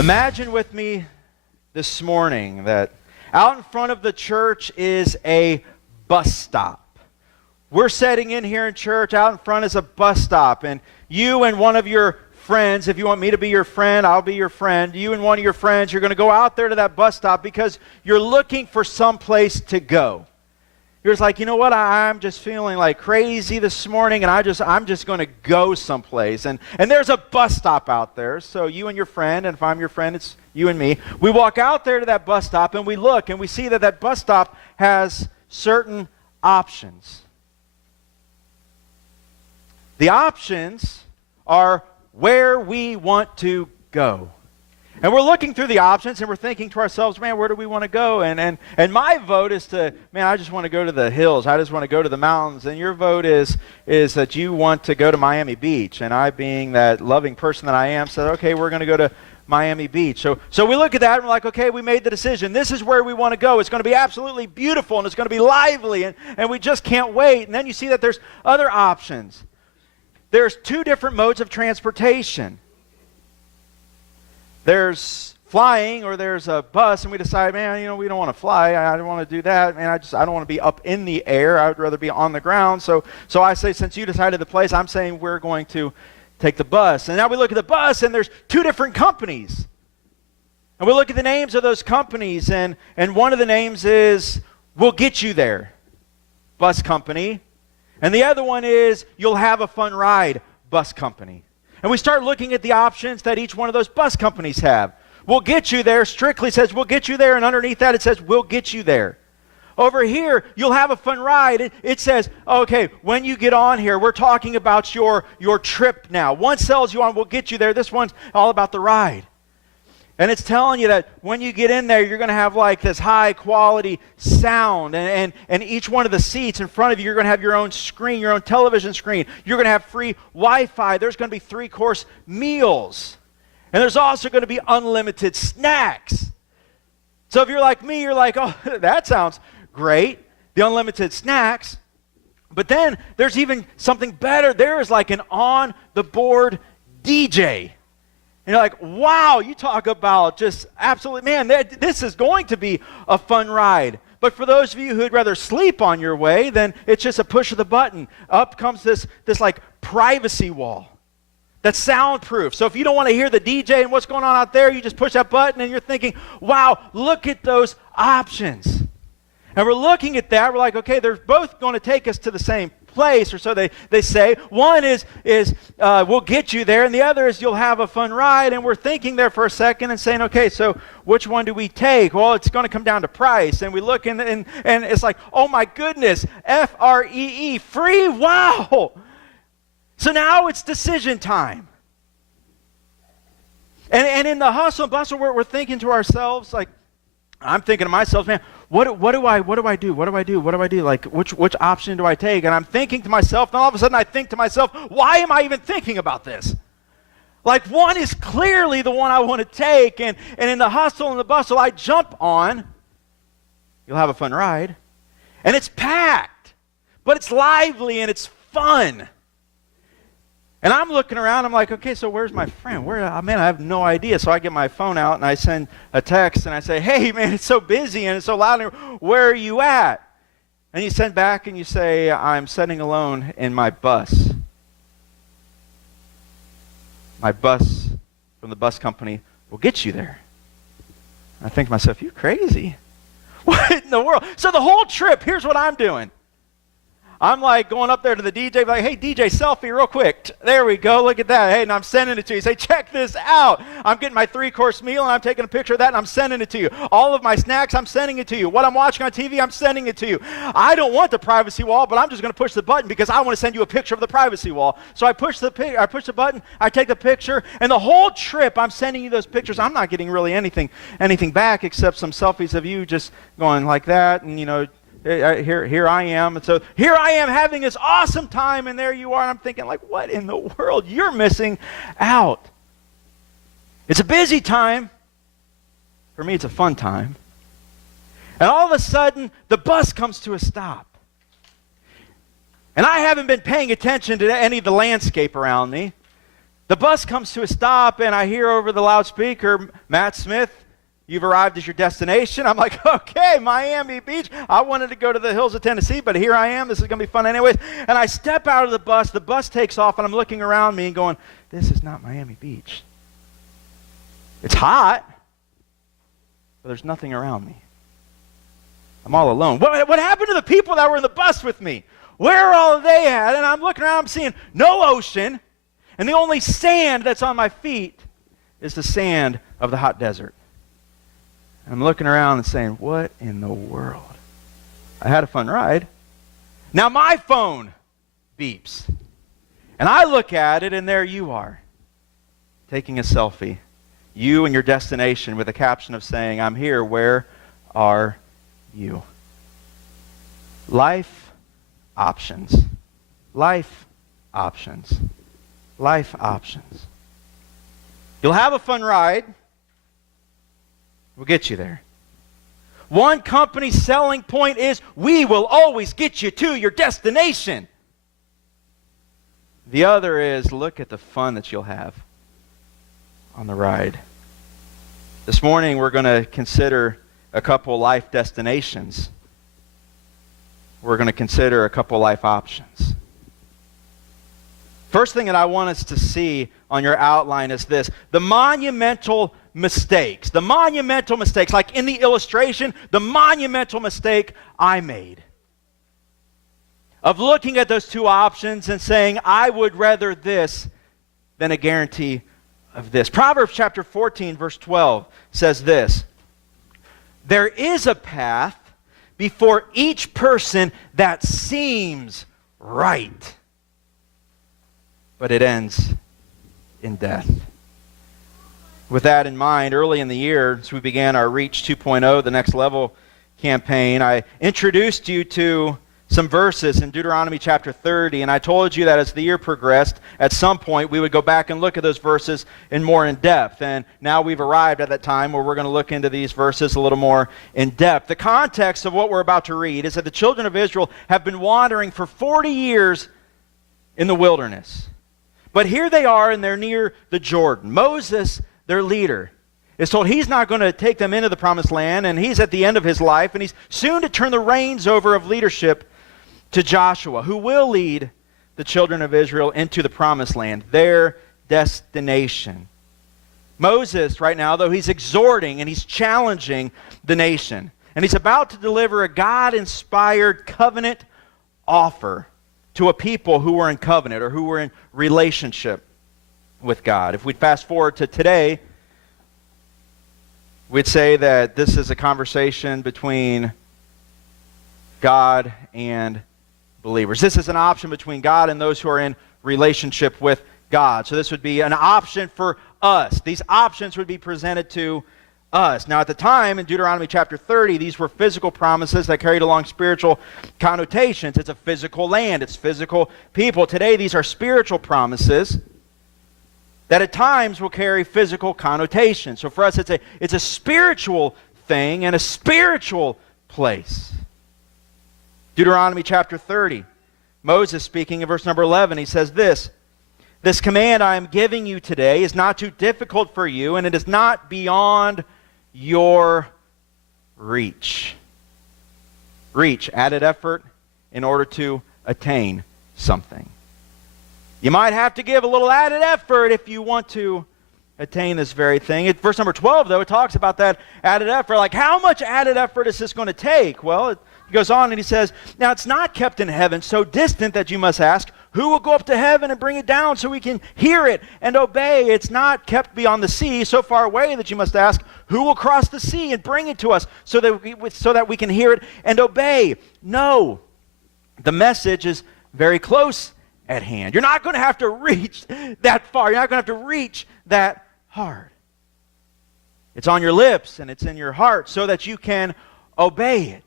Imagine with me this morning that out in front of the church is a bus stop. We're sitting in here in church. Out in front is a bus stop, and you and one of your friends, if you want me to be your friend, I'll be your friend. You and one of your friends, you're going to go out there to that bus stop because you're looking for some place to go. You're just like, you know what, I'm just feeling like crazy this morning, and I'm just going to go someplace. And there's a bus stop out there, so you and your friend, and if I'm your friend, it's you and me. We walk out there to that bus stop, and we look, and we see that that bus stop has certain options. The options are where we want to go. And we're looking through the options, and we're thinking to ourselves, man, where do we want to go? And my vote is to, man, I just want to go to the hills. I just want to go to the mountains. And your vote is that you want to go to Miami Beach. And I, being that loving person that I am, said, okay, we're going to go to Miami Beach. So we look at that, and we're like, okay, we made the decision. This is where we want to go. It's going to be absolutely beautiful, and it's going to be lively, and we just can't wait. And then you see that there's other options. There's two different modes of transportation. There's flying, or there's a bus, and we decide, man, we don't want to fly. I don't want to do that. Man, I don't want to be up in the air. I would rather be on the ground. So I say, since you decided the place, I'm saying we're going to take the bus. And now we look at the bus, and there's two different companies. And we look at the names of those companies, and one of the names is We'll Get You There, bus company. And the other one is You'll Have a Fun Ride, bus company. And we start looking at the options that each one of those bus companies have. We'll Get You There strictly says we'll get you there, and underneath that it says we'll get you there. Over here, You'll Have a Fun Ride. It says, okay, when you get on here, we're talking about your trip now. One sells you on We'll Get You There. This one's all about the ride. And it's telling you that when you get in there, you're going to have like this high quality sound. And each one of the seats in front of you, you're going to have your own screen, your own television screen. You're going to have free Wi-Fi. There's going to be 3-course meals. And there's also going to be unlimited snacks. So if you're like me, you're like, oh, that sounds great, the unlimited snacks. But then there's even something better. There is like an on-the-board DJ. And you're like, wow, you talk about just absolutely, man, this is going to be a fun ride. But for those of you who'd rather sleep on your way, then it's just a push of the button. Up comes this like privacy wall that's soundproof. So if you don't want to hear the DJ and what's going on out there, you just push that button and you're thinking, wow, look at those options. And we're looking at that, we're like, okay, they're both going to take us to the same place, or so they say. One is we'll get you there, and the other is you'll have a fun ride. And we're thinking there for a second and saying, okay, so which one do we take? Well, it's going to come down to price. And we look and it's like, oh my goodness, F-R-E-E, free, wow. So now it's decision time. And in the hustle and bustle, we're thinking to ourselves, like, I'm thinking to myself, man, what do I do? Like, which option do I take? And I'm thinking to myself, and all of a sudden I think to myself, why am I even thinking about this? Like, one is clearly the one I want to take, and in the hustle and the bustle, I jump on. You'll Have a Fun Ride. And it's packed, but it's lively and it's fun. And I'm looking around, I'm like, okay, so where's my friend? Man, I have no idea. So I get my phone out and I send a text and I say, hey, man, it's so busy and it's so loud. Where are you at? And you send back and you say, I'm sitting alone in my bus. My bus from the bus company will get you there. I think to myself, you crazy? What in the world? So the whole trip, here's what I'm doing. I'm like going up there to the DJ, like, hey, DJ, selfie real quick. There we go. Look at that. Hey, and I'm sending it to you. Say, check this out. I'm getting my 3-course meal, and I'm taking a picture of that, and I'm sending it to you. All of my snacks, I'm sending it to you. What I'm watching on TV, I'm sending it to you. I don't want the privacy wall, but I'm just going to push the button because I want to send you a picture of the privacy wall. So I push the button, I take the picture, and the whole trip, I'm sending you those pictures. I'm not getting really anything back except some selfies of you just going like that, and, here I am. And so here I am having this awesome time, and there you are. And I'm thinking, like, what in the world? You're missing out. It's a busy time. For me, it's a fun time. And all of a sudden, the bus comes to a stop. And I haven't been paying attention to any of the landscape around me. The bus comes to a stop, and I hear over the loudspeaker, Matt Smith, you've arrived at your destination. I'm like, okay, Miami Beach. I wanted to go to the hills of Tennessee, but here I am. This is going to be fun anyways. And I step out of the bus takes off, and I'm looking around me and going, this is not Miami Beach. It's hot, but there's nothing around me. I'm all alone. What happened to the people that were in the bus with me? Where are all they at? And I'm looking around, I'm seeing no ocean, and the only sand that's on my feet is the sand of the hot desert. And I'm looking around and saying, what in the world? I had a fun ride. Now my phone beeps. And I look at it, and there you are, taking a selfie. You and your destination with a caption of saying, I'm here, where are you? Life options. Life options. Life options. You'll have a fun ride. We'll get you there. One company's selling point is, we will always get you to your destination. The other is, look at the fun that you'll have on the ride. This morning we're going to consider a couple life destinations. We're going to consider a couple life options. First thing that I want us to see on your outline is this: the monumental mistakes. The monumental mistakes, like in the illustration, the monumental mistake I made of looking at those two options and saying, I would rather this than a guarantee of this. Proverbs chapter 14, verse 12 says this: there is a path before each person that seems right, but it ends in death. With that in mind, early in the year, as we began our Reach 2.0, the Next Level campaign, I introduced you to some verses in Deuteronomy chapter 30, and I told you that as the year progressed, at some point we would go back and look at those verses more in depth. And now we've arrived at that time where we're going to look into these verses a little more in depth. The context of what we're about to read is that the children of Israel have been wandering for 40 years in the wilderness. But here they are, and they're near the Jordan. Moses, their leader, is told he's not going to take them into the promised land, and he's at the end of his life, and he's soon to turn the reins over of leadership to Joshua, who will lead the children of Israel into the promised land, their destination. Moses, right now, though, he's exhorting and he's challenging the nation, and he's about to deliver a God-inspired covenant offer to a people who were in covenant or who were in relationship with God. If we fast forward to today, we'd say that this is a conversation between God and believers. This is an option between God and those who are in relationship with God. So this would be an option for us. These options would be presented to us. Now, at the time, in Deuteronomy chapter 30, these were physical promises that carried along spiritual connotations. It's a physical land. It's physical people. Today, these are spiritual promises that at times will carry physical connotations. So for us, it's a spiritual thing and a spiritual place. Deuteronomy chapter 30, Moses speaking in verse number 11, he says this: this command I am giving you today is not too difficult for you, and it is not beyond your reach. Reach, added effort in order to attain something. You might have to give a little added effort if you want to attain this very thing. At verse number 12, though, it talks about that added effort. Like, how much added effort is this going to take? Well, he goes on and he says, now it's not kept in heaven, so distant that you must ask, who will go up to heaven and bring it down so we can hear it and obey? It's not kept beyond the sea, so far away that you must ask, who will cross the sea and bring it to us so that we can hear it and obey? No, the message is very close at hand. You're not going to have to reach that far. You're not going to have to reach that hard. It's on your lips and it's in your heart so that you can obey it.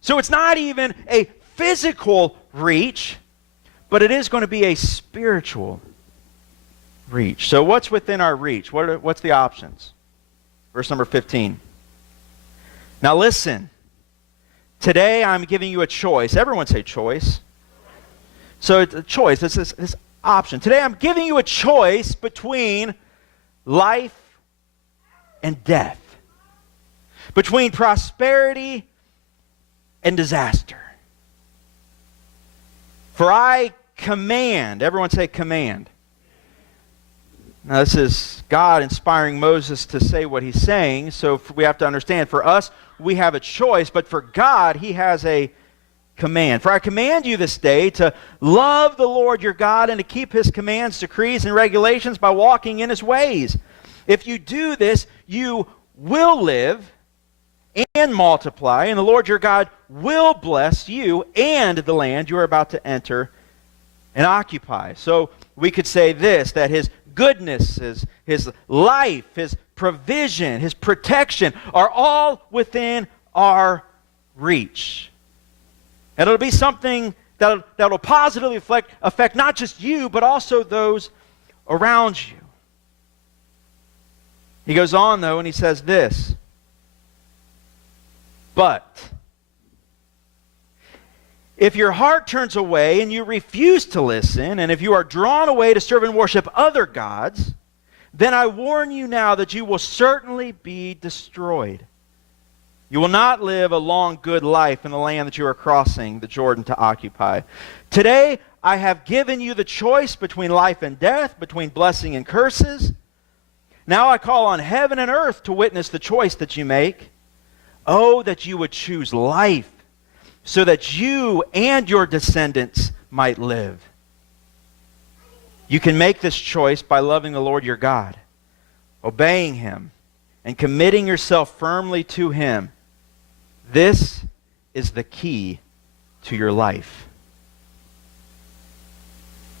So it's not even a physical reach, but it is going to be a spiritual reach. So what's within our reach? What's the options? Verse number 15. Now listen, today I'm giving you a choice. Everyone say choice. So it's a choice. It's this option. Today I'm giving you a choice between life and death, between prosperity and disaster. For I command, everyone say command. Now this is God inspiring Moses to say what he's saying, so we have to understand, for us, we have a choice, but for God, he has a command. For I command you this day to love the Lord your God and to keep his commands, decrees, and regulations by walking in his ways. If you do this, you will live and multiply, and the Lord your God will bless you and the land you are about to enter and occupy. So we could say this, that his goodness, his life, his provision, his protection are all within our reach. And it'll be something that'll positively affect not just you, but also those around you. He goes on, though, and he says this, but if your heart turns away and you refuse to listen, and if you are drawn away to serve and worship other gods, then I warn you now that you will certainly be destroyed. You will not live a long, good life in the land that you are crossing the Jordan to occupy. Today, I have given you the choice between life and death, between blessing and curses. Now I call on heaven and earth to witness the choice that you make. Oh, that you would choose life, so that you and your descendants might live. You can make this choice by loving the Lord your God, obeying him, and committing yourself firmly to him. This is the key to your life.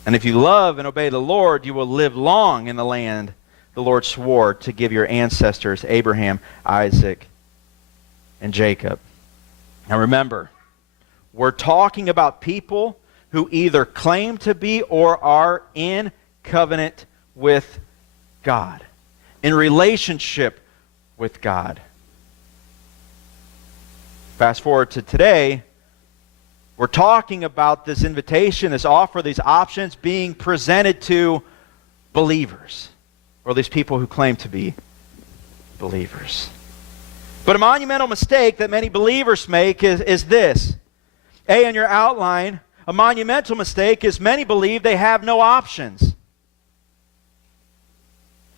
And if you love and obey the Lord, you will live long in the land the Lord swore to give your ancestors, Abraham, Isaac, and Jacob. Now remember, we're talking about people who either claim to be or are in covenant with God, in relationship with God. Fast forward to today, we're talking about this invitation, this offer, these options being presented to believers, or at least people who claim to be believers. But a monumental mistake that many believers make is this. In your outline, a monumental mistake is many believe they have no options.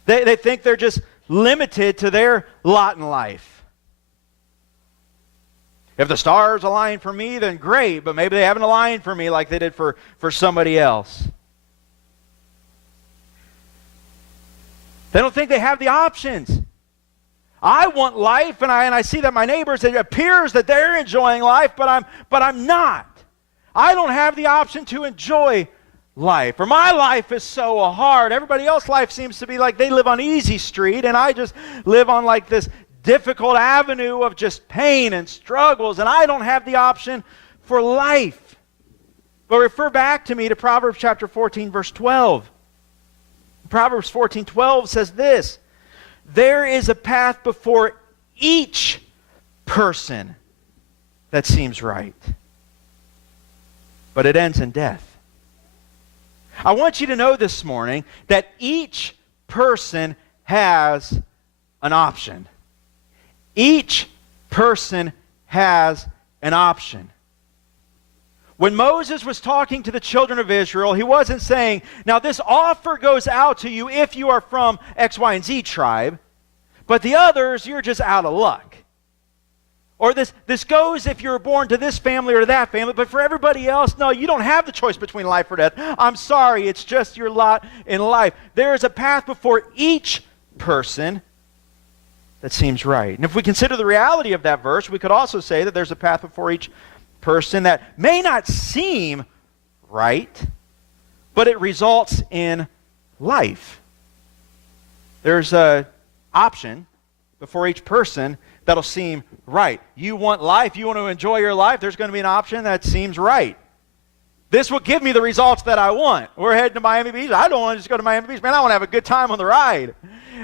They think they're just limited to their lot in life. If the stars align for me, then great, but maybe they haven't aligned for me like they did for somebody else. They don't think they have the options. I want life, and I see that my neighbors, it appears that they're enjoying life, but I'm not. I don't have the option to enjoy life. Or my life is so hard. Everybody else's life seems to be like they live on easy street, and I just live on like this difficult avenue of just pain and struggles, and I don't have the option for life. But refer back to me to Proverbs chapter 14, verse 12. Proverbs 14:12 says this, there is a path before each person that seems right, but it ends in death. I want you to know this morning that each person has an option. Each person has an option. When Moses was talking to the children of Israel, he wasn't saying, now this offer goes out to you if you are from X, Y, and Z tribe, but the others, you're just out of luck. Or this goes if you're born to this family or that family, but for everybody else, no, you don't have the choice between life or death. I'm sorry, it's just your lot in life. There is a path before each person that seems right. And if we consider the reality of that verse, we could also say that there's a path before each person that may not seem right, but it results in life. There's an option before each person that'll seem right. You want life, you want to enjoy your life, there's going to be an option that seems right. This will give me the results that I want. We're heading to Miami Beach. I don't want to just go to Miami Beach. Man, I want to have a good time on the ride.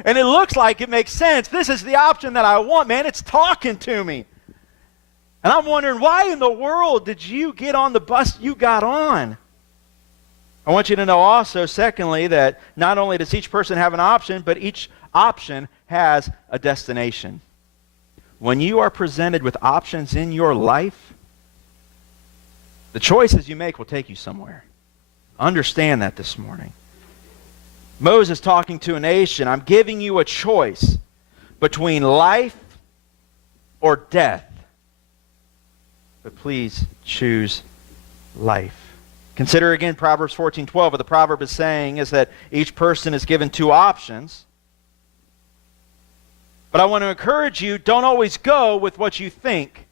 And it looks like it makes sense. This is the option that I want, man. It's talking to me. And I'm wondering, why in the world did you get on the bus you got on? I want you to know also, secondly, that not only does each person have an option, but each option has a destination. When you are presented with options in your life, the choices you make will take you somewhere. Understand that this morning. Moses talking to a nation, I'm giving you a choice between life or death. But please choose life. Consider again Proverbs 14:12. What the proverb is saying is that each person is given two options. But I want to encourage you, don't always go with what you think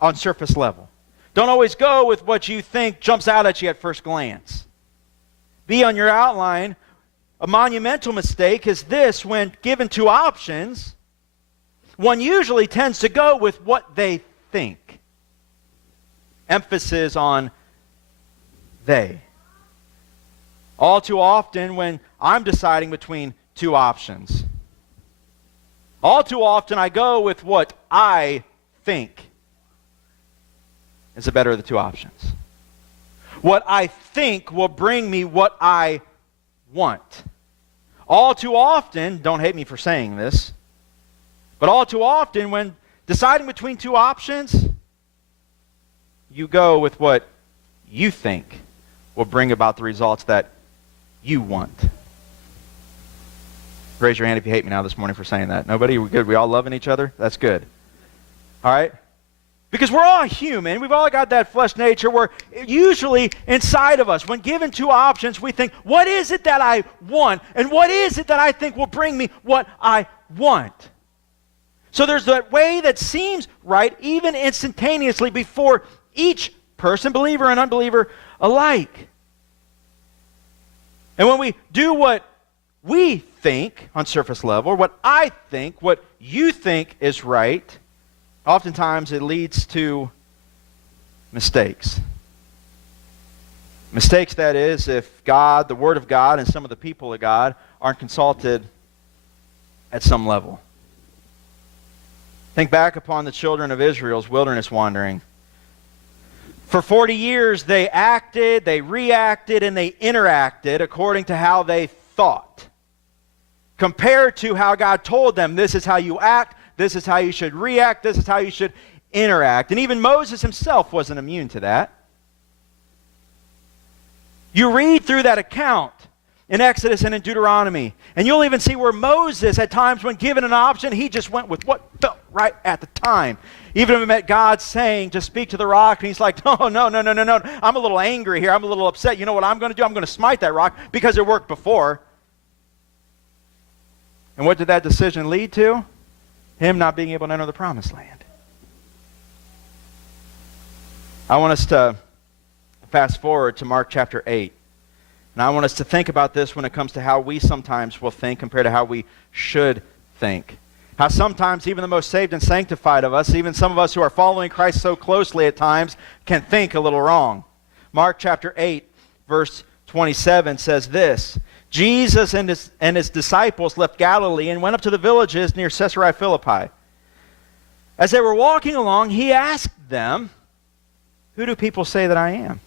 on surface level. Don't always go with what you think jumps out at you at first glance. Be on your outline. A monumental mistake is this: when given two options, one usually tends to go with what they think. Emphasis on they. All too often when I'm deciding between two options, all too often I go with what I think is the better of the two options. What I think will bring me what I want. All too often, don't hate me for saying this, but all too often when deciding between two options, you go with what you think will bring about the results that you want. Raise your hand if you hate me now this morning for saying that. Nobody? We're good? We all loving each other? That's good. All right? Because we're all human. We've all got that flesh nature where usually inside of us, when given two options, we think, what is it that I want? And what is it that I think will bring me what I want? So there's that way that seems right, even instantaneously, before each person, believer and unbeliever alike. And when we do what we think on surface level, or what I think, what you think is right, oftentimes it leads to mistakes. Mistakes, that is, if God, the Word of God, and some of the people of God aren't consulted at some level. Think back upon the children of Israel's wilderness wandering. For 40 years they acted, they reacted, and they interacted according to how they thought. Compared to how God told them, this is how you act, this is how you should react, this is how you should interact. And even Moses himself wasn't immune to that. You read through that account in Exodus and in Deuteronomy, and you'll even see where Moses, at times when given an option, he just went with what felt right at the time. Even if it meant God saying to speak to the rock, and he's like, no, I'm a little angry here, I'm a little upset. You know what I'm going to do? I'm going to smite that rock because it worked before. And what did that decision lead to? Him not being able to enter the promised land. I want us to fast forward to Mark chapter 8. And I want us to think about this when it comes to how we sometimes will think compared to how we should think. How sometimes even the most saved and sanctified of us, even some of us who are following Christ so closely at times, can think a little wrong. Mark chapter 8, verse 27 says this: Jesus and his disciples left Galilee and went up to the villages near Caesarea Philippi. As they were walking along, he asked them, "Who do people say that I am?"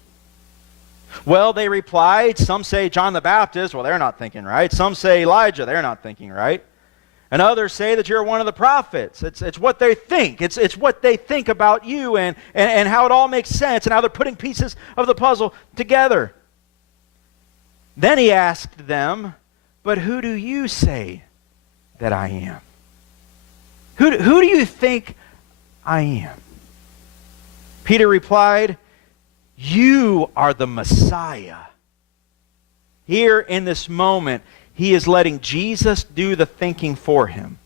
Well, they replied, some say John the Baptist. Well, they're not thinking right. Some say Elijah. They're not thinking right. And others say that you're one of the prophets. It's what they think. It's what they think about you and how it all makes sense and how they're putting pieces of the puzzle together. Then he asked them, "But who do you say that I am?" Who do you think I am? Peter replied, "You are the Messiah." Here in this moment, he is letting Jesus do the thinking for him.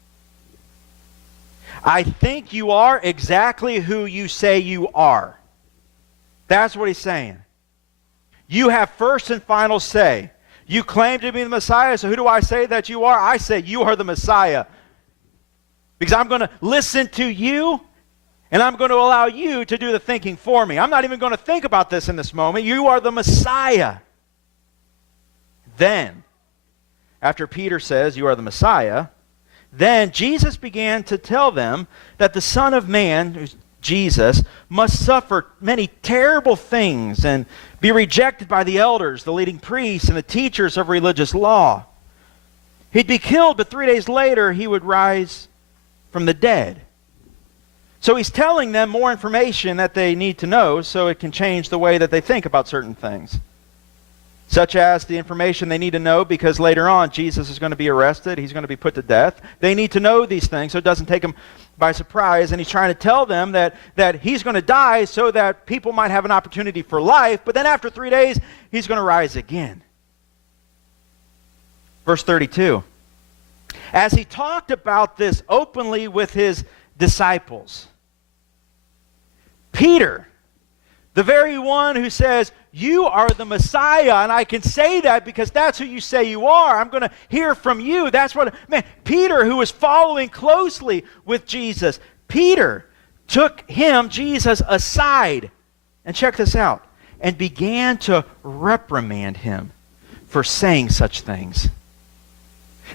I think you are exactly who you say you are. That's what he's saying. You have first and final say. You claim to be the Messiah, so who do I say that you are? I say you are the Messiah. Because I'm going to listen to you, and I'm going to allow you to do the thinking for me. I'm not even going to think about this in this moment. You are the Messiah. Then, after Peter says you are the Messiah, then Jesus began to tell them that the Son of Man, who's Jesus, must suffer many terrible things and be rejected by the elders, the leading priests, and the teachers of religious law. He'd be killed, but 3 days later he would rise from the dead. So he's telling them more information that they need to know so it can change the way that they think about certain things. Such as the information they need to know because later on Jesus is going to be arrested, he's going to be put to death. They need to know these things so it doesn't take them by surprise. And he's trying to tell them that he's going to die so that people might have an opportunity for life, but then after 3 days he's going to rise again. Verse 32. As he talked about this openly with his disciples, Peter, the very one who says, "You are the Messiah," and I can say that because that's who you say you are. I'm going to hear from you. That's what, man, Peter, who was following closely with Jesus, Peter took him, Jesus, aside, and check this out, and began to reprimand him for saying such things.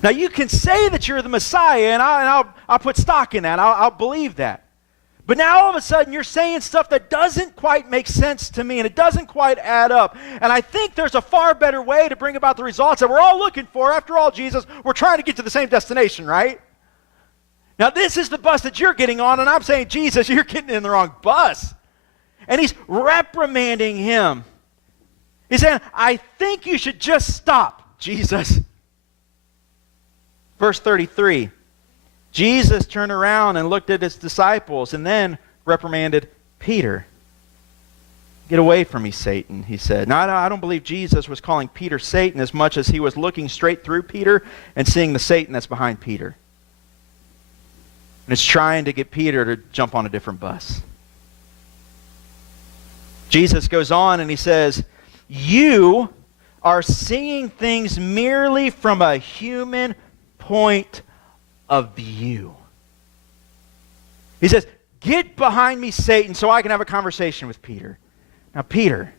Now, you can say that you're the Messiah, and I'll put stock in that. I'll believe that. But now all of a sudden you're saying stuff that doesn't quite make sense to me, and it doesn't quite add up. And I think there's a far better way to bring about the results that we're all looking for. After all, Jesus, we're trying to get to the same destination, right? Now this is the bus that you're getting on, and I'm saying, Jesus, you're getting in the wrong bus. And he's reprimanding him. He's saying, I think you should just stop, Jesus. Verse 33. Jesus turned around and looked at his disciples and then reprimanded Peter. "Get away from me, Satan," he said. Now, I don't believe Jesus was calling Peter Satan as much as he was looking straight through Peter and seeing the Satan that's behind Peter. And it's trying to get Peter to jump on a different bus. Jesus goes on and he says, "You are seeing things merely from a human point of view." He says, "Get behind me, Satan, so I can have a conversation with Peter." Now, Peter,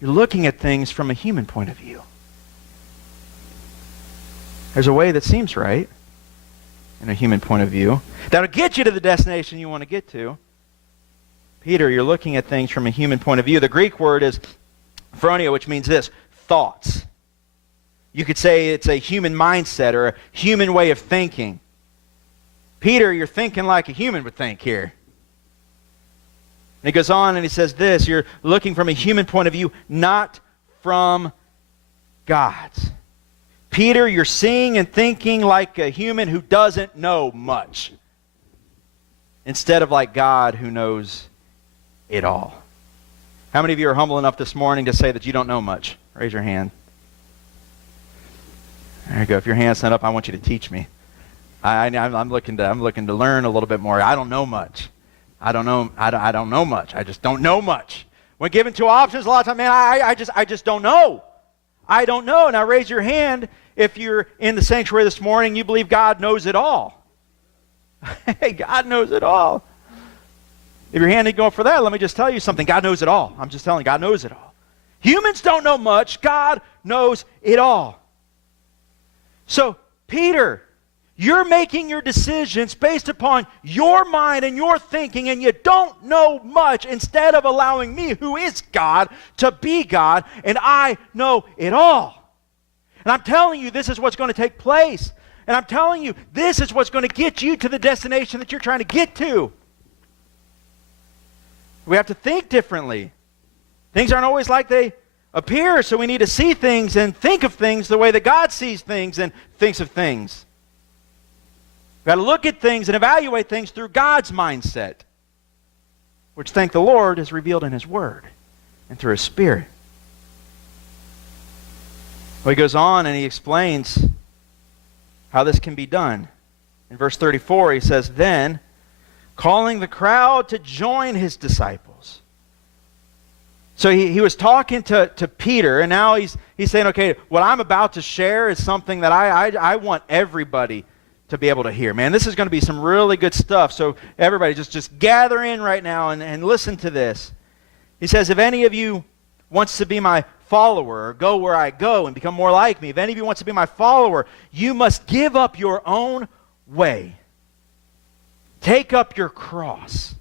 you're looking at things from a human point of view. There's a way that seems right in a human point of view that'll get you to the destination you want to get to. Peter, you're looking at things from a human point of view. The Greek word is phroneo, which means this, thoughts. You could say it's a human mindset or a human way of thinking. Peter, you're thinking like a human would think here. And he goes on and he says this, you're looking from a human point of view, not from God's. Peter, you're seeing and thinking like a human who doesn't know much, instead of like God who knows it all. How many of you are humble enough this morning to say that you don't know much? Raise your hand. There you go. If your hand's not up, I want you to teach me. I'm looking to learn a little bit more. I don't know much. I don't know much. I just don't know much. When given two options, a lot of times, man, I just don't know. I don't know. Now raise your hand if you're in the sanctuary this morning. You believe God knows it all. Hey, God knows it all. If your hand ain't going for that, let me just tell you something. God knows it all. I'm just telling you, God knows it all. Humans don't know much. God knows it all. So, Peter, you're making your decisions based upon your mind and your thinking, and you don't know much, instead of allowing me, who is God, to be God, and I know it all. And I'm telling you, this is what's going to take place. And I'm telling you, this is what's going to get you to the destination that you're trying to get to. We have to think differently. Things aren't always like they appear, so we need to see things and think of things the way that God sees things and thinks of things. We've got to look at things and evaluate things through God's mindset, which, thank the Lord, is revealed in His Word and through His Spirit. Well, he goes on and he explains how this can be done. In verse 34, he says, "Then, calling the crowd to join his disciples." So he was talking to Peter, and now he's saying, okay, what I'm about to share is something that I want everybody to be able to hear. Man, this is going to be some really good stuff. So everybody just gather in right now and listen to this. He says, "If any of you wants to be my follower, or go where I go and become more like me, if any of you wants to be my follower, you must give up your own way. Take up your cross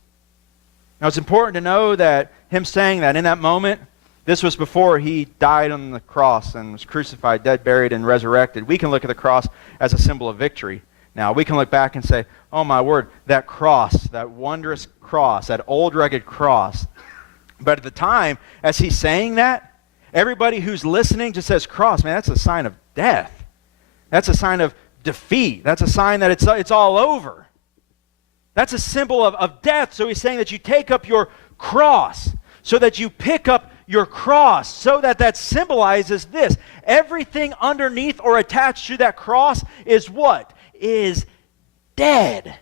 Now, it's important to know that him saying that in that moment, this was before he died on the cross and was crucified, dead, buried, and resurrected. We can look at the cross as a symbol of victory. Now, we can look back and say, oh my word, that cross, that wondrous cross, that old rugged cross. But at the time, as he's saying that, everybody who's listening just says, cross, man, that's a sign of death. That's a sign of defeat. That's a sign that it's all over. That's a symbol of death. So he's saying that you take up your cross, so that you pick up your cross, so that symbolizes this. Everything underneath or attached to that cross is what? Is dead.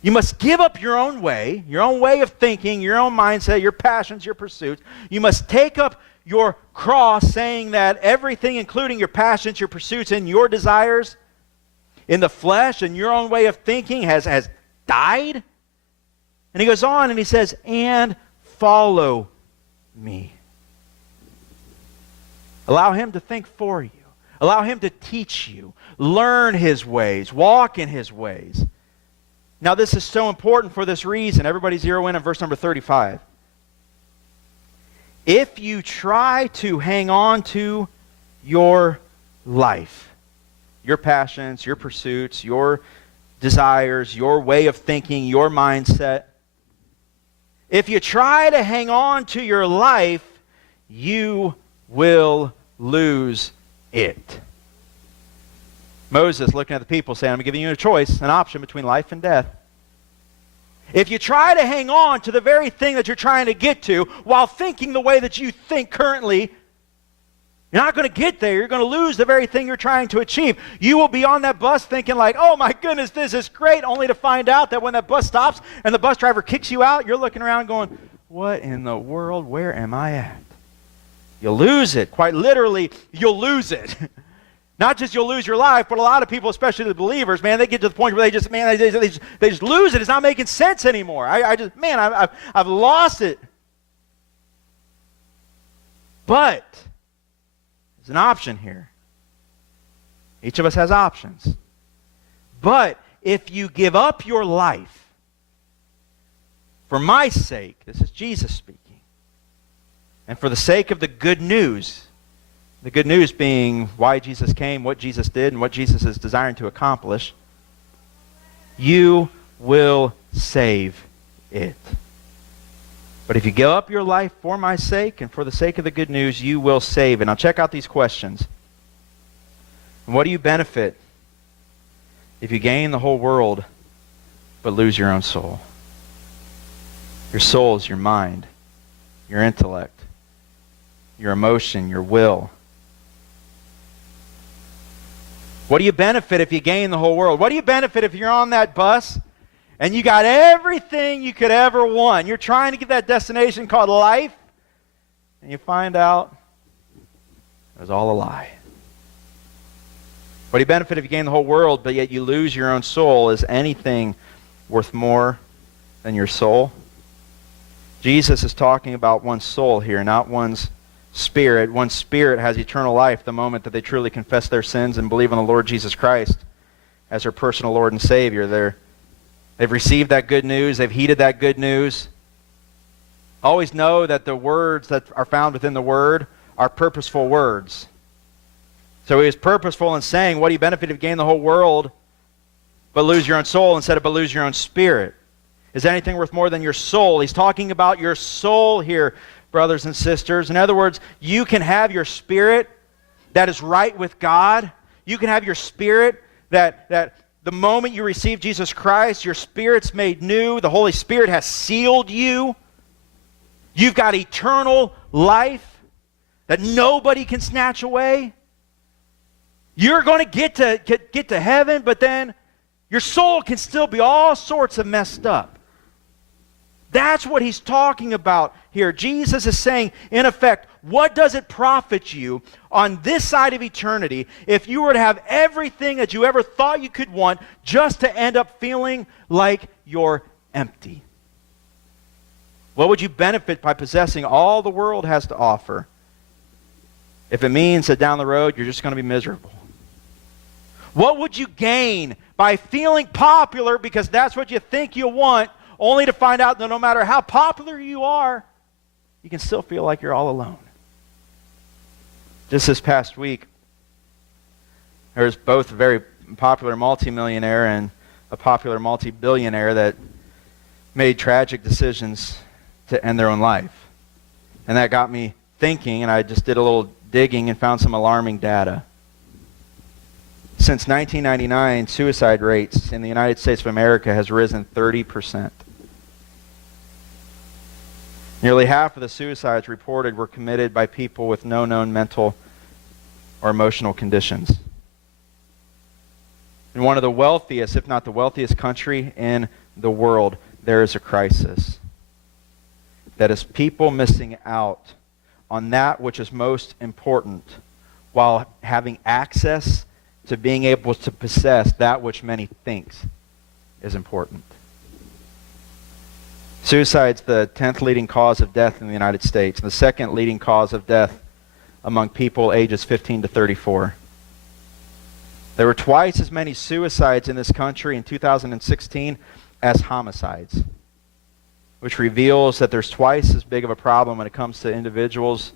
You must give up your own way of thinking, your own mindset, your passions, your pursuits. You must take up your cross, saying that everything, including your passions, your pursuits, and your desires in the flesh and your own way of thinking has died. And he goes on and he says, and follow me. Allow him to think for you. Allow him to teach you. Learn his ways. Walk in his ways. Now, this is so important for this reason. Everybody zero in on verse number 35. If you try to hang on to your life, your passions, your pursuits, your desires, your way of thinking, your mindset, if you try to hang on to your life, you will lose it. Moses looking at the people saying, I'm giving you a choice, an option between life and death. If you try to hang on to the very thing that you're trying to get to while thinking the way that you think currently, you're not going to get there. You're going to lose the very thing you're trying to achieve. You will be on that bus thinking like, oh my goodness, this is great, only to find out that when that bus stops and the bus driver kicks you out, you're looking around going, what in the world, where am I at? You'll lose it. Quite literally, you'll lose it. Not just you'll lose your life, but a lot of people, especially the believers, man, they get to the point where they just lose it. It's not making sense anymore. I've lost it. But there's an option here. Each of us has options. But if you give up your life for my sake, this is Jesus speaking, and for the sake of the good news being why Jesus came, what Jesus did, and what Jesus is desiring to accomplish, you will save it. But if you give up your life for my sake and for the sake of the good news, you will save it. Now check out these questions. What do you benefit if you gain the whole world but lose your own soul? Your soul is your mind, your intellect, your emotion, your will. What do you benefit if you gain the whole world? What do you benefit if you're on that bus and you got everything you could ever want? You're trying to get that destination called life, and you find out it was all a lie. What do you benefit if you gain the whole world, but yet you lose your own soul? Is anything worth more than your soul? Jesus is talking about one's soul here, not one's spirit. One's spirit has eternal life the moment that they truly confess their sins and believe on the Lord Jesus Christ as their personal Lord and Savior. They've received that good news. They've heeded that good news. Always know that the words that are found within the Word are purposeful words. So he is purposeful in saying, what do you benefit if you gain the whole world but lose your own soul instead of but lose your own spirit? Is anything worth more than your soul? He's talking about your soul here, brothers and sisters. In other words, you can have your spirit that is right with God. You can have your spirit that the moment you receive Jesus Christ, your spirit's made new. The Holy Spirit has sealed you. You've got eternal life that nobody can snatch away. You're going to get to heaven, but then your soul can still be all sorts of messed up. That's what he's talking about here. Jesus is saying, in effect, what does it profit you on this side of eternity if you were to have everything that you ever thought you could want just to end up feeling like you're empty? What would you benefit by possessing all the world has to offer if it means that down the road you're just going to be miserable? What would you gain by feeling popular because that's what you think you want only to find out that no matter how popular you are, you can still feel like you're all alone. Just this past week, there was both a very popular multimillionaire and a popular multi-billionaire that made tragic decisions to end their own life. And that got me thinking, and I just did a little digging and found some alarming data. Since 1999, suicide rates in the United States of America has risen 30%. Nearly half of the suicides reported were committed by people with no known mental or emotional conditions. In one of the wealthiest, if not the wealthiest country in the world, there is a crisis. That is people missing out on that which is most important while having access to being able to possess that which many think is important. Suicide's the 10th leading cause of death in the United States, and the second leading cause of death among people ages 15 to 34. There were twice as many suicides in this country in 2016 as homicides, which reveals that there's twice as big of a problem when it comes to individuals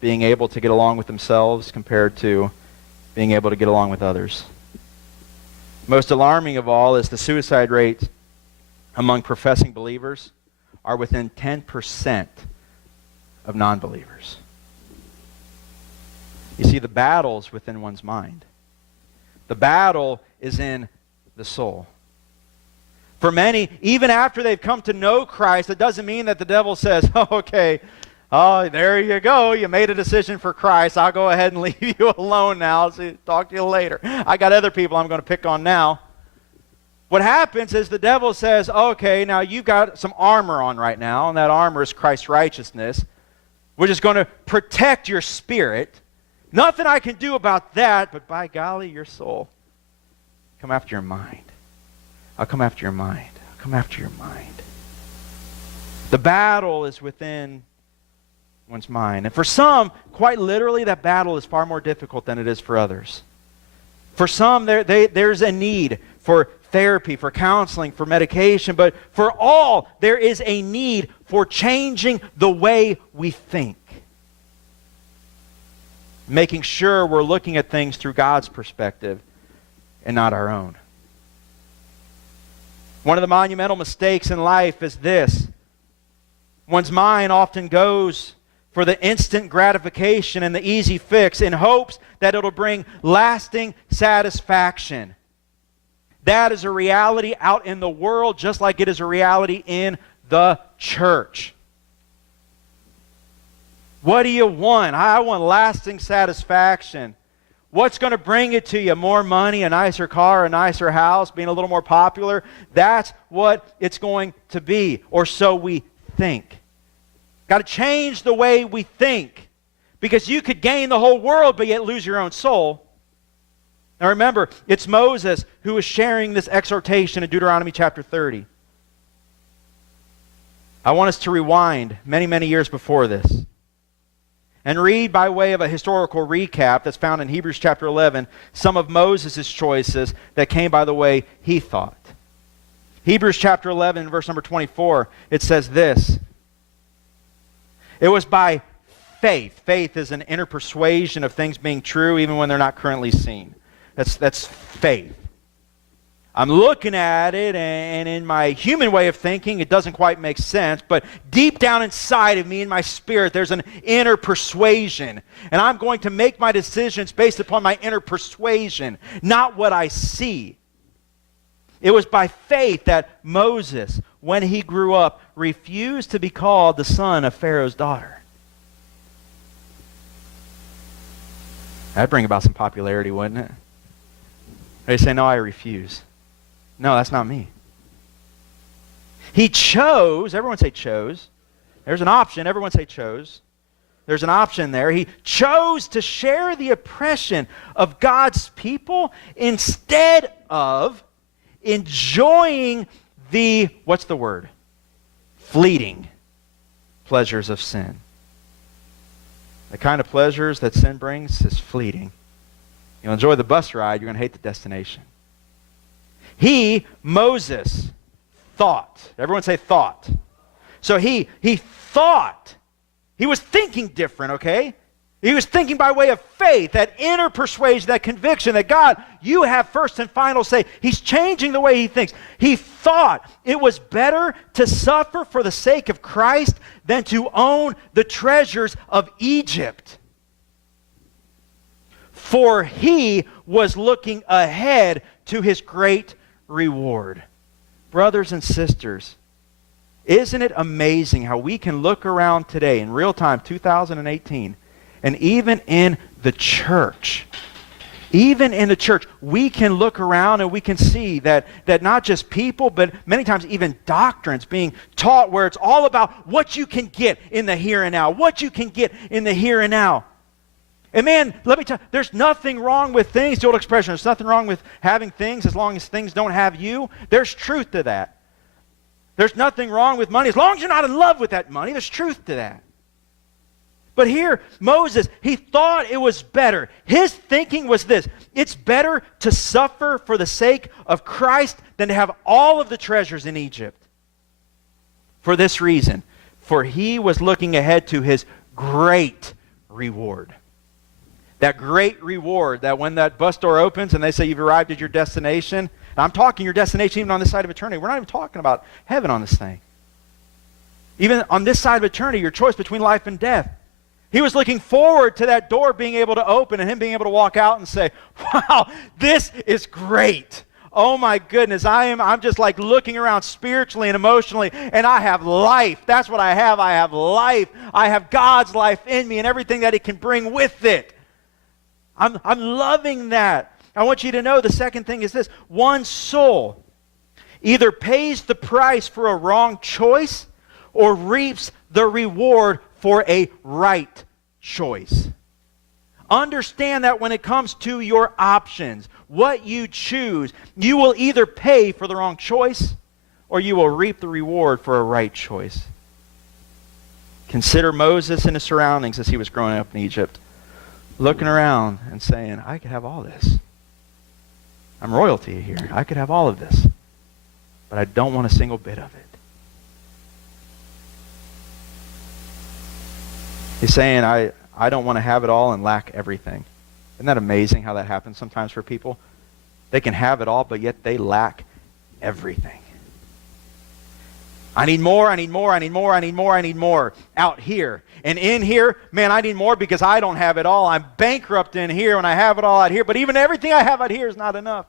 being able to get along with themselves compared to being able to get along with others. Most alarming of all is the suicide rate among professing believers are within 10% of non-believers. You see, the battle's within one's mind. The battle is in the soul. For many, even after they've come to know Christ, it doesn't mean that the devil says, oh, okay, oh, there you go. You made a decision for Christ. I'll go ahead and leave you alone now. I'll talk to you later. I got other people I'm going to pick on now. What happens is the devil says, okay, now you've got some armor on right now, and that armor is Christ's righteousness, which is going to protect your spirit. Nothing I can do about that, but by golly, your soul. Come after your mind. I'll come after your mind. I'll come after your mind. The battle is within one's mind. And for some, quite literally, that battle is far more difficult than it is for others. For some, there's a need for therapy, for counseling, for medication, but for all, there is a need for changing the way we think. Making sure we're looking at things through God's perspective and not our own. One of the monumental mistakes in life is this. One's mind often goes for the instant gratification and the easy fix in hopes that it'll bring lasting satisfaction. That is a reality out in the world, just like it is a reality in the church. What do you want? I want lasting satisfaction. What's going to bring it to you? More money, a nicer car, a nicer house, being a little more popular? That's what it's going to be, or so we think. Got to change the way we think, because you could gain the whole world but yet lose your own soul. Now remember, it's Moses who is sharing this exhortation in Deuteronomy chapter 30. I want us to rewind many, many years before this and read, by way of a historical recap that's found in Hebrews chapter 11, some of Moses' choices that came by the way he thought. Hebrews chapter 11, verse number 24, it says this. It was by faith. Faith is an inner persuasion of things being true even when they're not currently seen. That's faith. I'm looking at it, and in my human way of thinking, it doesn't quite make sense, but deep down inside of me, in my spirit, there's an inner persuasion, and I'm going to make my decisions based upon my inner persuasion, not what I see. It was by faith that Moses, when he grew up, refused to be called the son of Pharaoh's daughter. That'd bring about some popularity, wouldn't it? They say, no, I refuse. No, that's not me. He chose, everyone say chose. There's an option, everyone say chose. There's an option there. He chose to share the oppression of God's people instead of enjoying the, what's the word? Fleeting pleasures of sin. The kind of pleasures that sin brings is fleeting. You'll enjoy the bus ride, you're going to hate the destination. He, Moses, thought. Everyone say thought. So he thought. He was thinking different, okay? He was thinking by way of faith, that inner persuasion, that conviction that God, you have first and final say. He's changing the way he thinks. He thought it was better to suffer for the sake of Christ than to own the treasures of Egypt. For he was looking ahead to his great reward. Brothers and sisters, isn't it amazing how we can look around today in real time, 2018, and even in the church, we can look around and we can see that not just people, but many times even doctrines being taught where it's all about what you can get in the here and now, what you can get in the here and now. And man, let me tell you, there's nothing wrong with things, the old expression, there's nothing wrong with having things as long as things don't have you. There's truth to that. There's nothing wrong with money. As long as you're not in love with that money, there's truth to that. But here, Moses, he thought it was better. His thinking was this: it's better to suffer for the sake of Christ than to have all of the treasures in Egypt. For this reason, for he was looking ahead to his great reward. That great reward that when that bus door opens and they say you've arrived at your destination, and I'm talking your destination even on this side of eternity. We're not even talking about heaven on this thing. Even on this side of eternity, your choice between life and death. He was looking forward to that door being able to open and him being able to walk out and say, wow, this is great. Oh my goodness, I'm just like looking around spiritually and emotionally, and I have life. That's what I have. I have life. I have God's life in me and everything that He can bring with it. I'm loving that. I want you to know the second thing is this: one soul either pays the price for a wrong choice or reaps the reward for a right choice. Understand that when it comes to your options, what you choose, you will either pay for the wrong choice or you will reap the reward for a right choice. Consider Moses and his surroundings as he was growing up in Egypt, looking around and saying, I could have all this. I'm royalty here. I could have all of this, but I don't want a single bit of it. He's saying, I don't want to have it all and lack everything. Isn't that amazing how that happens sometimes for people? They can have it all, but yet they lack everything. I need more, I need more, I need more, I need more, I need more out here. And in here, man, I need more because I don't have it all. I'm bankrupt in here when I have it all out here, but even everything I have out here is not enough.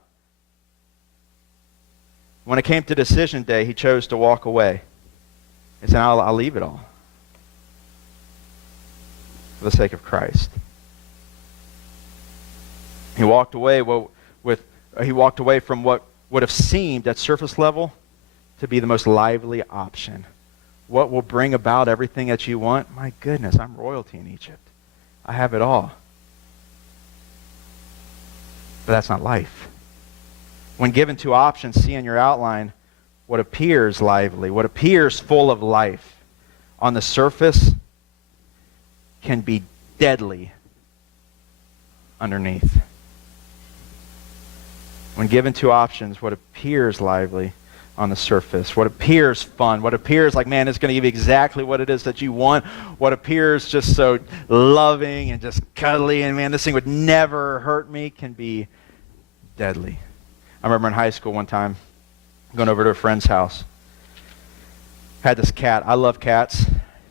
When it came to decision day, he chose to walk away. He said, I'll leave it all for the sake of Christ. He walked away from what would have seemed at surface level to be the most lively option. What will bring about everything that you want? My goodness, I'm royalty in Egypt. I have it all. But that's not life. When given two options, see in your outline what appears lively, what appears full of life on the surface can be deadly underneath. When given two options, what appears lively on the surface, what appears fun, what appears like, man, it's going to give you exactly what it is that you want, what appears just so loving and just cuddly, and man, this thing would never hurt me, can be deadly. I remember in high school one time, going over to a friend's house. Had this cat. I love cats.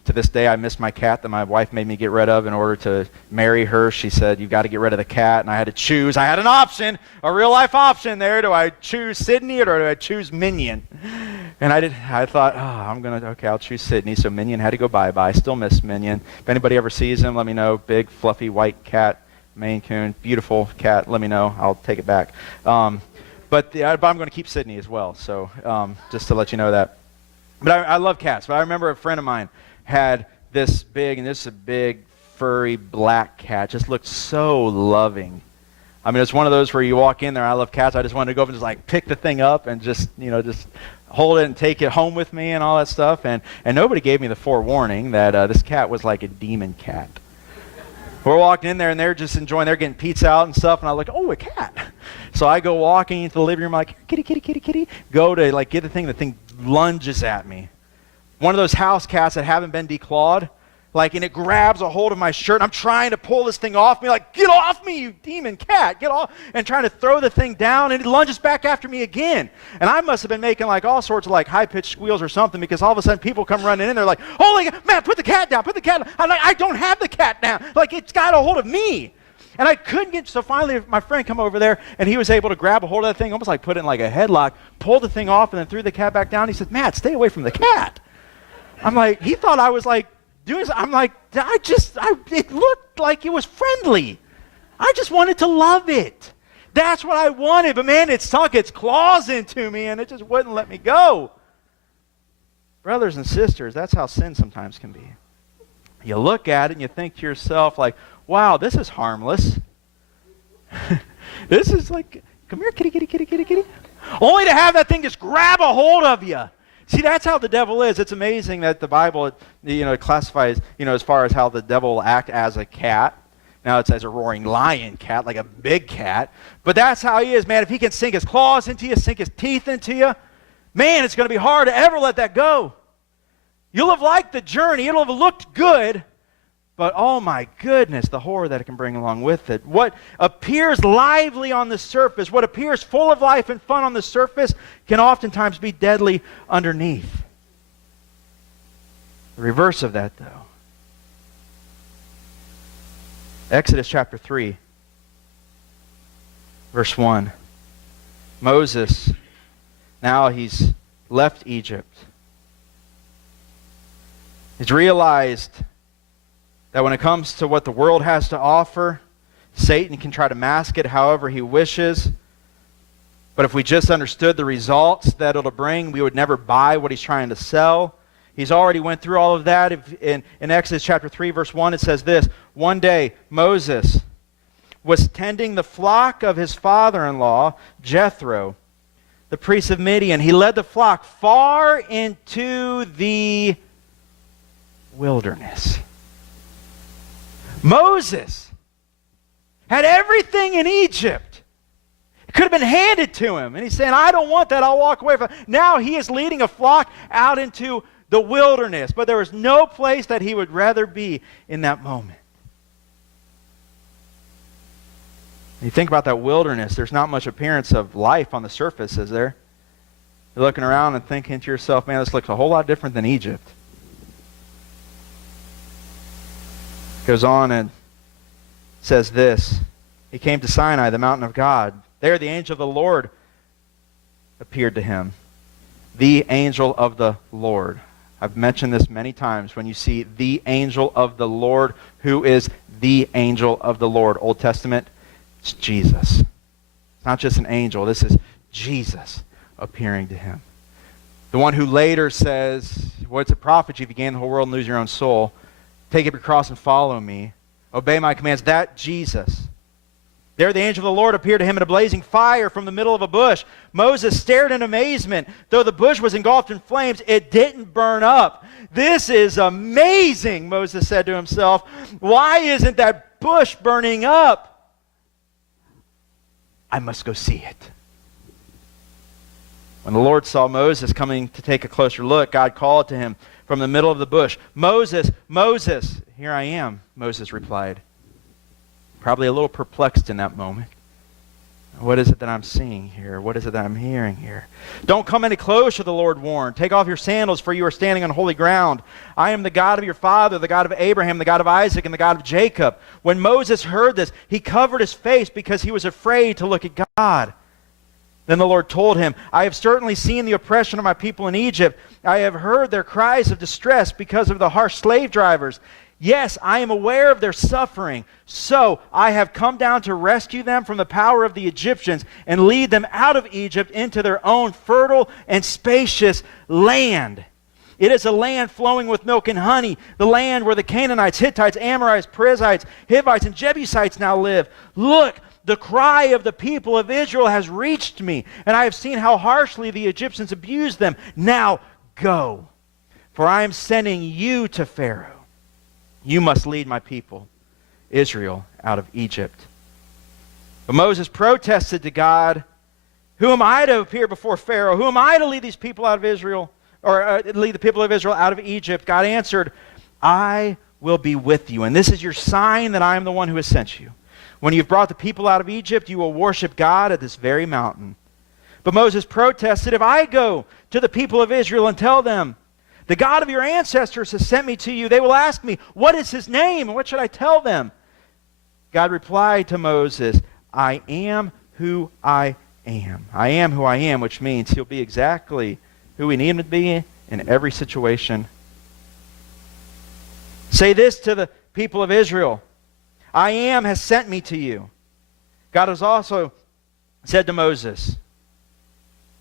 To this day, I miss my cat that my wife made me get rid of in order to marry her. She said, you've got to get rid of the cat. And I had to choose. I had an option, a real-life option there. Do I choose Sydney or do I choose Minion? And I thought, I'll choose Sydney. So Minion had to go bye-bye. Still miss Minion. If anybody ever sees him, let me know. Big, fluffy, white cat, Maine Coon, beautiful cat. Let me know. I'll take it back. But I'm going to keep Sydney as well. So just to let you know that. But I love cats. But I remember a friend of mine had this a big, furry, black cat. Just looked so loving. I mean, it's one of those where you walk in there, I love cats, I just wanted to go up and just like pick the thing up and just hold it and take it home with me and all that stuff. And nobody gave me the forewarning that this cat was like a demon cat. We're walking in there and they're just enjoying, they're getting pizza out and stuff, and I look, oh, a cat. So I go walking into the living room like, kitty, kitty, kitty, kitty. Go to like get the thing lunges at me. One of those house cats that haven't been declawed, and it grabs a hold of my shirt. I'm trying to pull this thing off me, get off me, you demon cat, get off, and trying to throw the thing down, and it lunges back after me again. And I must have been making all sorts of high-pitched squeals or something, because all of a sudden people come running in, they're like, holy, Matt, put the cat down, put the cat down. I'm like, I don't have the cat down. It's got a hold of me. And I couldn't get, so finally my friend come over there, and he was able to grab a hold of that thing, almost put it in a headlock, pulled the thing off, and then threw the cat back down. He said, Matt, stay away from the cat. I'm like, he thought I was doing something. I'm like, it looked like it was friendly. I just wanted to love it. That's what I wanted, but man, it sunk its claws into me, and it just wouldn't let me go. Brothers and sisters, that's how sin sometimes can be. You look at it and you think to yourself wow, this is harmless. This is come here, kitty, kitty, kitty, kitty, kitty. Only to have that thing just grab a hold of you. See, that's how the devil is. It's amazing that the Bible, classifies, as far as how the devil will act as a cat. Now it says a roaring lion cat, like a big cat. But that's how he is, man. If he can sink his claws into you, sink his teeth into you, man, it's going to be hard to ever let that go. You'll have liked the journey. It'll have looked good. But oh my goodness, the horror that it can bring along with it. What appears lively on the surface, what appears full of life and fun on the surface, can oftentimes be deadly underneath. The reverse of that, though. Exodus chapter 3, verse 1. Moses, now he's left Egypt. He's realized that when it comes to what the world has to offer, Satan can try to mask it however he wishes. But if we just understood the results that it'll bring, we would never buy what he's trying to sell. He's already went through all of that. In Exodus chapter 3, verse 1, it says this: one day Moses was tending the flock of his father-in-law, Jethro, the priest of Midian. He led the flock far into the wilderness. Moses had everything in Egypt. It could have been handed to him. And he's saying, I don't want that. I'll walk away from it. Now he is leading a flock out into the wilderness. But there was no place that he would rather be in that moment. When you think about that wilderness, there's not much appearance of life on the surface, is there? You're looking around and thinking to yourself, man, this looks a whole lot different than Egypt. Goes on and says this: he came to Sinai, the mountain of God. There the angel of the Lord appeared to him. The angel of the Lord. I've mentioned this many times. When you see the angel of the Lord, who is the angel of the Lord? Old Testament, it's Jesus. It's not just an angel. This is Jesus appearing to him. The one who later says, what's it profit you if you gain the whole world and lose your own soul? Take up your cross and follow me. Obey my commands. That Jesus. There the angel of the Lord appeared to him in a blazing fire from the middle of a bush. Moses stared in amazement. Though the bush was engulfed in flames, it didn't burn up. This is amazing, Moses said to himself. Why isn't that bush burning up? I must go see it. When the Lord saw Moses coming to take a closer look, God called to him from the middle of the bush, Moses, Moses. Here I am, Moses replied. Probably a little perplexed in that moment. What is it that I'm seeing here? What is it that I'm hearing here? Don't come any closer, the Lord warned. Take off your sandals, for you are standing on holy ground. I am the God of your father, the God of Abraham, the God of Isaac, and the God of Jacob. When Moses heard this, he covered his face because he was afraid to look at God. Then the Lord told him, I have certainly seen the oppression of my people in Egypt. I have heard their cries of distress because of the harsh slave drivers. Yes, I am aware of their suffering. So I have come down to rescue them from the power of the Egyptians and lead them out of Egypt into their own fertile and spacious land. It is a land flowing with milk and honey, the land where the Canaanites, Hittites, Amorites, Perizzites, Hivites, and Jebusites now live. Look, the cry of the people of Israel has reached me, and I have seen how harshly the Egyptians abused them. Now go, for I am sending you to Pharaoh. You must lead my people, Israel, out of Egypt. But Moses protested to God Who am I to appear before Pharaoh? Who am I to lead these people out of Israel, or lead the people of Israel out of Egypt? God answered, I will be with you, and this is your sign that I am the one who has sent you. When you've brought the people out of Egypt, you will worship God at this very mountain. But Moses protested, if I go to the people of Israel and tell them, the God of your ancestors has sent me to you, they will ask me, what is his name, and what should I tell them? God replied to Moses, I am who I am. I am who I am, which means he'll be exactly who we need him to be in every situation. Say this to the people of Israel, I am has sent me to you. God has also said to Moses,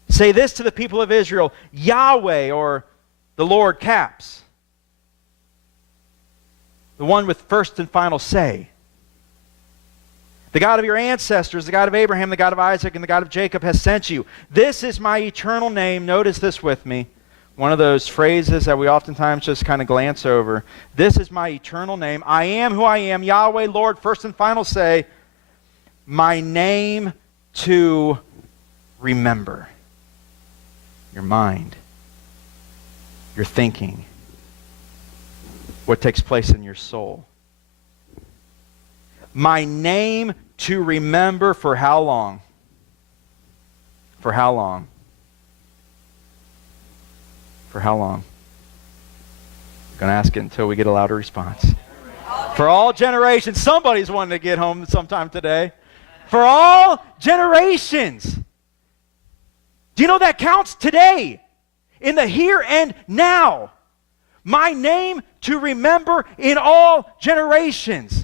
say this to the people of Israel, Yahweh, or the Lord, caps. The one with first and final say. The God of your ancestors, the God of Abraham, the God of Isaac, and the God of Jacob has sent you. This is my eternal name. Notice this with me. One of those phrases that we oftentimes just kind of glance over. This is my eternal name. I am who I am. Yahweh, Lord, first and final say. My name to remember. Your mind. Your thinking. What takes place in your soul. My name to remember for how long? For how long? For how long? I'm going to ask it until we get a louder response. For all generations. Somebody's wanting to get home sometime today. For all generations. Do you know that counts today? In the here and now. My name to remember in all generations.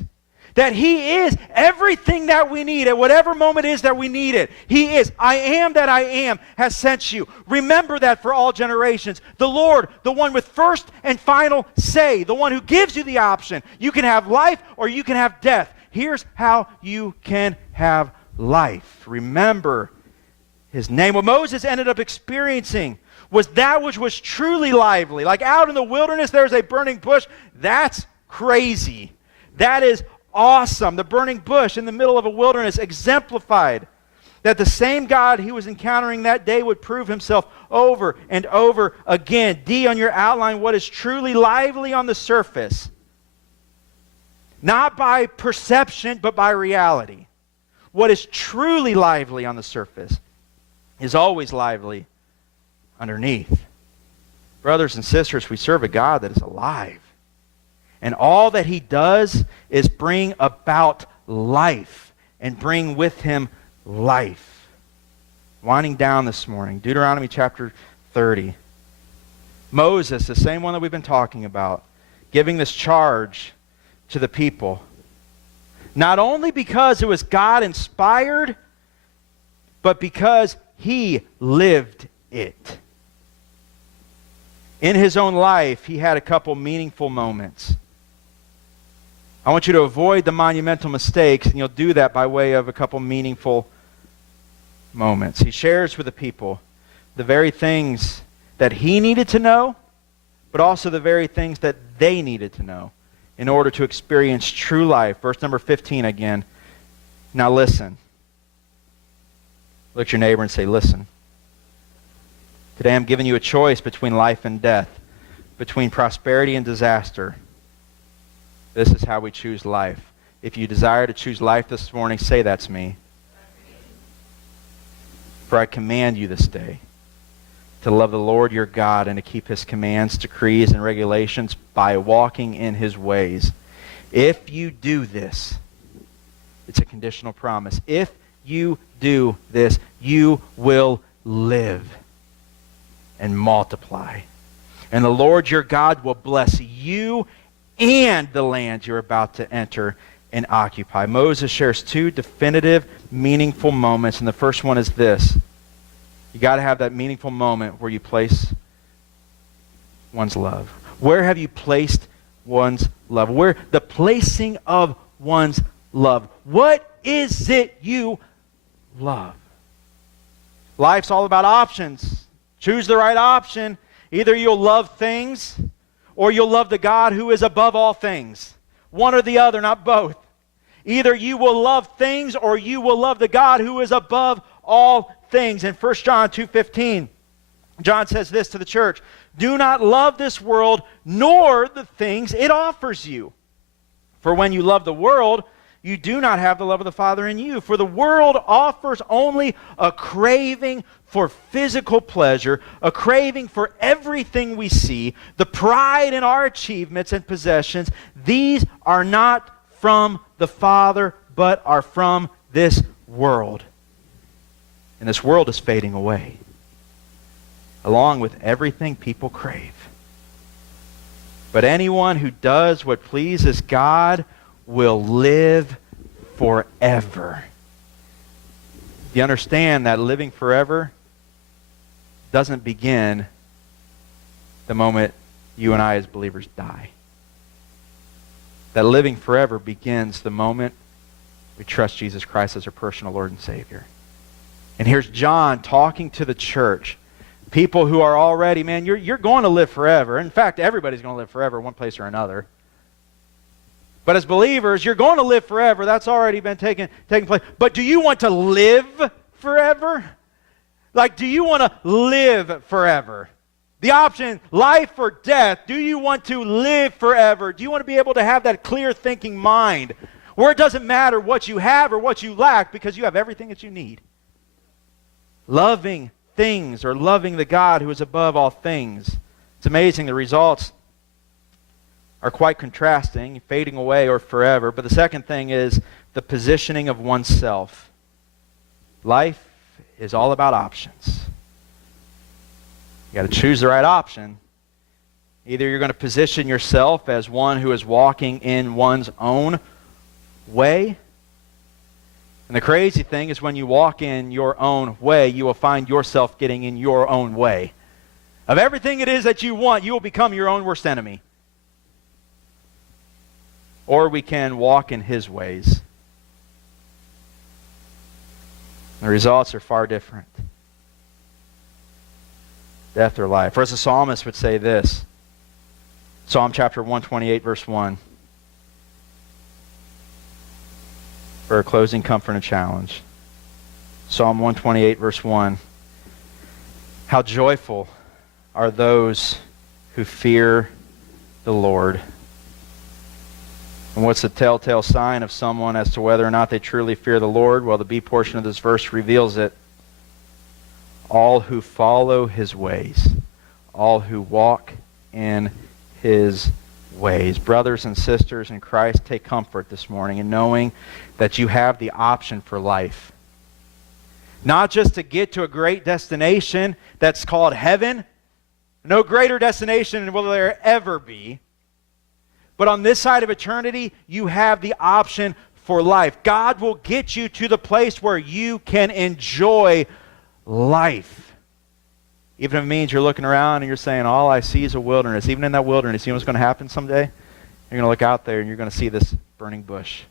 That he is everything that we need at whatever moment it is that we need it. He is. I am that I am has sent you. Remember that for all generations. The Lord, the one with first and final say, the one who gives you the option. You can have life or you can have death. Here's how you can have life. Remember his name. What Moses ended up experiencing was that which was truly lively. Like out in the wilderness, there's a burning bush. That's crazy. That is awesome. The burning bush in the middle of a wilderness exemplified that the same God he was encountering that day would prove himself over and over again. D on your outline, what is truly lively on the surface, not by perception, but by reality. What is truly lively on the surface is always lively underneath. Brothers and sisters, we serve a God that is alive. And all that he does is bring about life and bring with him life. Winding down this morning, Deuteronomy chapter 30. Moses, the same one that we've been talking about, giving this charge to the people. Not only because it was God-inspired, but because he lived it. In his own life, he had a couple meaningful moments. I want you to avoid the monumental mistakes, and you'll do that by way of a couple meaningful moments. He shares with the people the very things that he needed to know, but also the very things that they needed to know in order to experience true life. Verse number 15 again. Now listen. Look at your neighbor and say, listen. Today I'm giving you a choice between life and death, between prosperity and disaster. This is how we choose life. If you desire to choose life this morning, say that's me. For I command you this day to love the Lord your God and to keep his commands, decrees, and regulations by walking in his ways. If you do this, it's a conditional promise. If you do this, you will live and multiply. And the Lord your God will bless you and the land you're about to enter and occupy. Moses shares two definitive, meaningful moments, and the first one is this. You got to have that meaningful moment where you place one's love. Where have you placed one's love? Where the placing of one's love. What is it you love? Life's all about options. Choose the right option. Either you'll love things or you'll love the God who is above all things. One or the other, not both. Either you will love things or you will love the God who is above all things. In 1 John 2:15, John says this to the church, "Do not love this world, nor the things it offers you. For when you love the world, you do not have the love of the Father in you. For the world offers only a craving for physical pleasure, a craving for everything we see, the pride in our achievements and possessions. These are not from the Father, but are from this world. And this world is fading away, along with everything people crave. But anyone who does what pleases God will live forever." You understand that living forever doesn't begin the moment you and I as believers die. That living forever begins the moment we trust Jesus Christ as our personal Lord and Savior. And here's John talking to the church. People who are already, man, you're going to live forever. In fact, everybody's going to live forever one place or another. But as believers, you're going to live forever. That's already been taking place. But do you want to live forever? Like, do you want to live forever? The option, life or death. Do you want to live forever? Do you want to be able to have that clear thinking mind where it doesn't matter what you have or what you lack because you have everything that you need? Loving things, or loving the God who is above all things. It's amazing. The results are quite contrasting, fading away or forever. But the second thing is the positioning of oneself. Life is all about options. You got to choose the right option. Either you're going to position yourself as one who is walking in one's own way. And the crazy thing is when you walk in your own way, you will find yourself getting in your own way. Of everything it is that you want, you will become your own worst enemy. Or we can walk in His ways. The results are far different. Death or life. Or as the psalmist would say this, Psalm chapter 128, verse 1. For a closing comfort and challenge. Psalm 128, verse 1. How joyful are those who fear the Lord. And what's the telltale sign of someone as to whether or not they truly fear the Lord? Well, the B portion of this verse reveals it. All who follow His ways. All who walk in His ways. Brothers and sisters in Christ, take comfort this morning in knowing that you have the option for life. Not just to get to a great destination that's called heaven. No greater destination will there ever be. But on this side of eternity, you have the option for life. God will get you to the place where you can enjoy life. Even if it means you're looking around and you're saying, all I see is a wilderness. Even in that wilderness, you know what's going to happen someday? You're going to look out there and you're going to see this burning bush.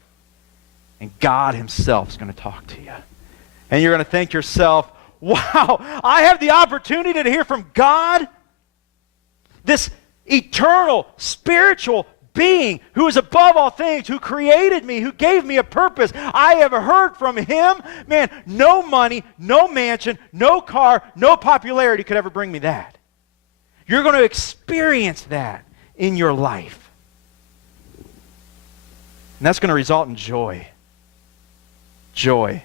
And God Himself is going to talk to you. And you're going to think to yourself, wow, I have the opportunity to hear from God? This eternal, spiritual being who is above all things, who created me, who gave me a purpose. I have heard from Him. Man, no money, no mansion, no car, no popularity could ever bring me that. You're going to experience that in your life. And that's going to result in joy. Joy.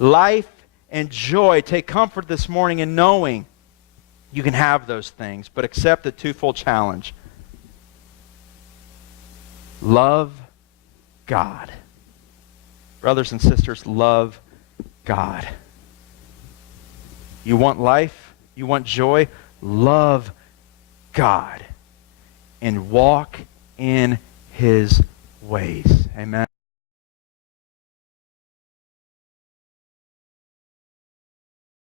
Life and joy. Take comfort this morning in knowing you can have those things, but accept the twofold challenge. Love God. Brothers and sisters, love God. You want life? You want joy? Love God. And walk in His ways. Amen.